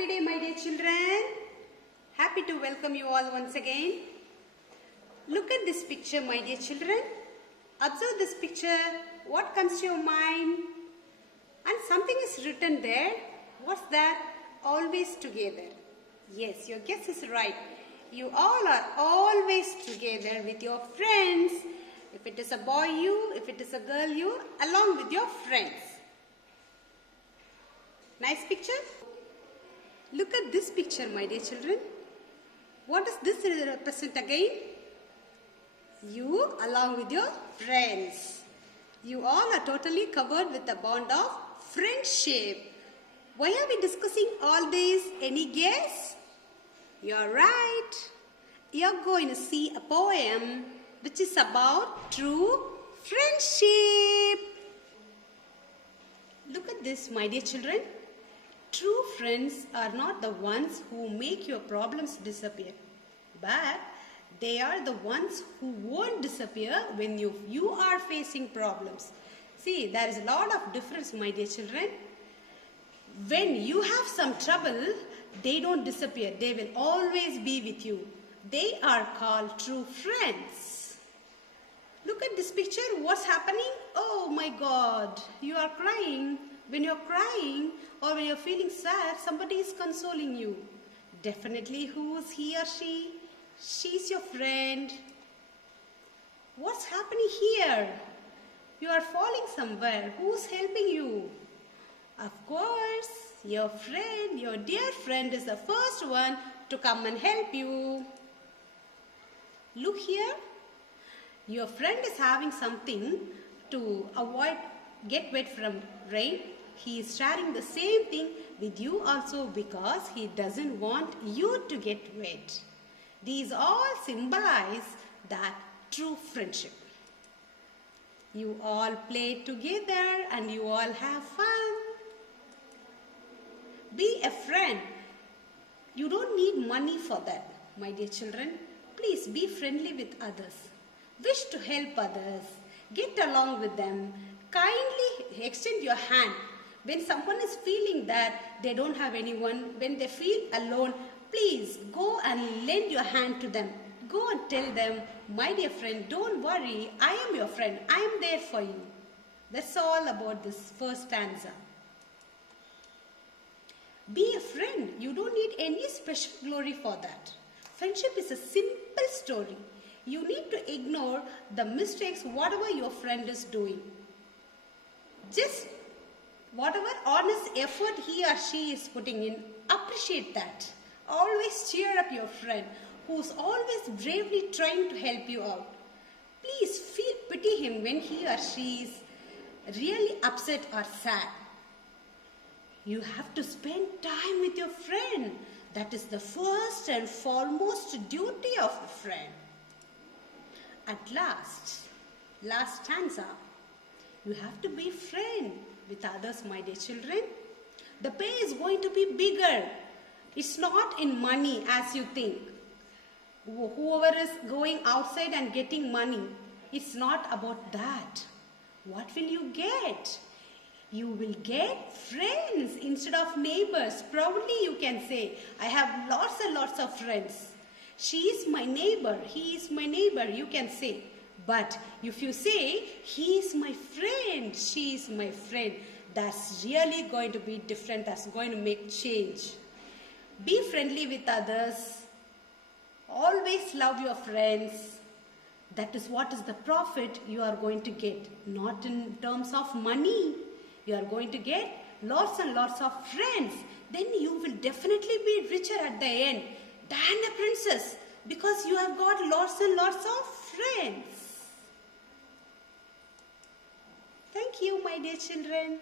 Happy day, my dear children. Happy to welcome you all once again. Look at this picture, my dear children. Observe this picture. What comes to your mind? And something is written there. What's that? Always together. Yes, your guess is right. You all are always together with your friends. If it is a boy, you. If it is a girl, you. Along with your friends. Nice picture? Look at this picture, my dear children. What does this represent again? You along with your friends. You all are totally covered with the bond of friendship. Why are we discussing all this? Any guess? You're right. You're going to see a poem which is about true friendship. Look at this, my dear children. True friends are not the ones who make your problems disappear, but they are the ones who won't disappear when you are facing problems. See, there is a lot of difference, my dear children. When you have some trouble, they don't disappear. They will always be with you. They are called true friends. Look at this picture. What's happening? Oh my God, you are crying. When you're crying or when you're feeling sad, somebody is consoling you. Definitely, who's he or she? She's your friend. What's happening here? You are falling somewhere. Who's helping you? Of course, your friend, your dear friend is the first one to come and help you. Look here. Your friend is having something to get wet from rain. He is sharing the same thing with you also because he doesn't want you to get wet. These all symbolize that true friendship. You all play together and you all have fun. Be a friend. You don't need money for that, my dear children. Please be friendly with others. Wish to help others. Get along with them. Kindly extend your hand. When someone is feeling that they don't have anyone, when they feel alone, please go and lend your hand to them. Go and tell them, my dear friend, don't worry, I am your friend. I am there for you. That's all about this first stanza. Be a friend. You don't need any special glory for that. Friendship is a simple story. You need to ignore the mistakes, whatever your friend is doing. Just whatever honest effort he or she is putting in, appreciate that. Always cheer up your friend who's always bravely trying to help you out. Please feel pity him when he or she is really upset or sad. You have to spend time with your friend. That is the first and foremost duty of a friend. At last stanza. You have to be friend with others, my dear children. The pay is going to be bigger. It's not in money as you think. Whoever is going outside and getting money, it's not about that. What will you get? You will get friends instead of neighbors. Proudly you can say, I have lots and lots of friends. She is my neighbor. He is my neighbor, you can say. But if you say, he is my friend, she is my friend, that's really going to be different. That's going to make change. Be friendly with others. Always love your friends. That is what is the profit you are going to get. Not in terms of money. You are going to get lots and lots of friends. Then you will definitely be richer at the end than a princess because you have got lots and lots of friends. Thank you, my dear children.